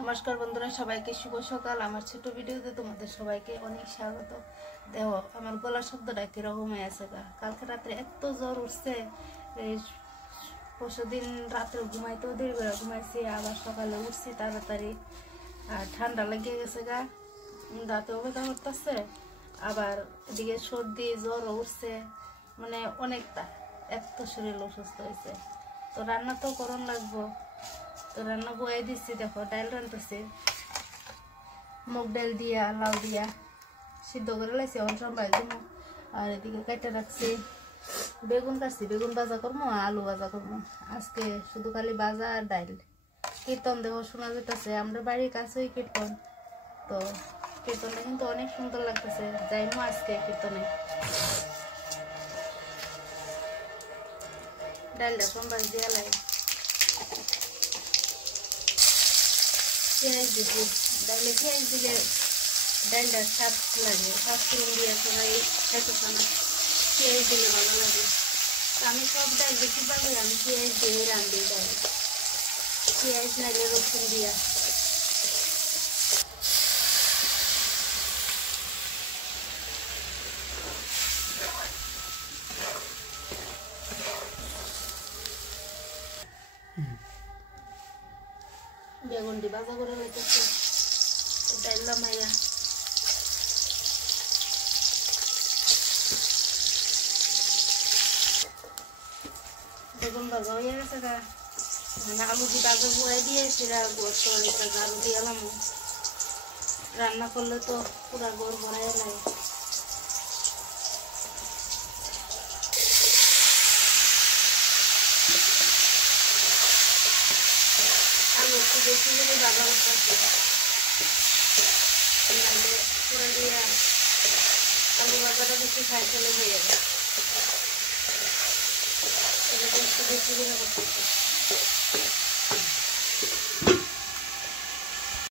নমস্কার বন্ধুরা, সবাইকে শুভ সকাল। আমার ছোট ভিডিওতে তোমাদের সবাইকে অনেক স্বাগত। দেখো আমার গলার শব্দটা কিরকম হয়ে আছে। কালকে রাত্রে এত জ্বর উঠছে, এই পরশুদিন রাত্রে ঘুমাইতেও দেরি করে ঘুমাইছি, আবার সকালে উঠছি তাড়াতাড়ি, আর ঠান্ডা লেগে গেছে গা, রাতেও ব্যথা করতেছে, আবার এদিকে সর্দি জ্বরও উঠছে, মানে অনেকটা এত শরীর অসুস্থ হয়েছে। তো রান্না তো করণ লাগবো, তো রান্না বয়ে দিচ্ছি। দেখো ডাল রান্নতেছি, মুগ ডাল দিয়া লাউ দিয়া সিদ্ধ করে লাইছি, অন সম্বাই দিব। আর এদিকে কেটে রাখছি বেগুন, কাটছি বেগুন ভাজা করবো, আলু ভাজা করবো আজকে, শুধু খালি ভাজা আর ডাল। কীর্তন দেখো শোনা যেতেছে, আমরা বাড়ির কাছেই কীর্তন, তো কীর্তনটা কিন্তু অনেক সুন্দর লাগতেছে, যাইমু আজকে কীর্তনে। ডালটা সম্বাস দিয়া লাই, পেঁয়াজ দিচ্ছি, ডালে পেঁয়াজ দিলে ডালটা স্বাদ লাগে, পাঁচফোড়ন দিয়ে সবাই খেতে না, পেঁয়াজ দিলে ভালো লাগে। আমি সব ডাল বেশিরভাগই আমি পেঁয়াজ দিয়ে রান্ধি, ডাল পেঁয়াজ নাইলে রসুন দিয়া। বেগুনটি ভাজা করে হইতেছে, ডাল মাইয়া বেগুন ভাজা হয়ে গেছে গা, মানে আলু দিয়ে ভাজা বয়ে দিয়েছি, আলু দিয়ে এলাম। রান্না করলে তো পুরা ঘর ভরাই লাগে। আলু একটু বেশি করে ভাজা করতে নাহলে পুরা দিয়ে আলু ভাজাটা বেশি খাই চলে হয়ে যাবে, এটা একটু বেশি করে করতেছে।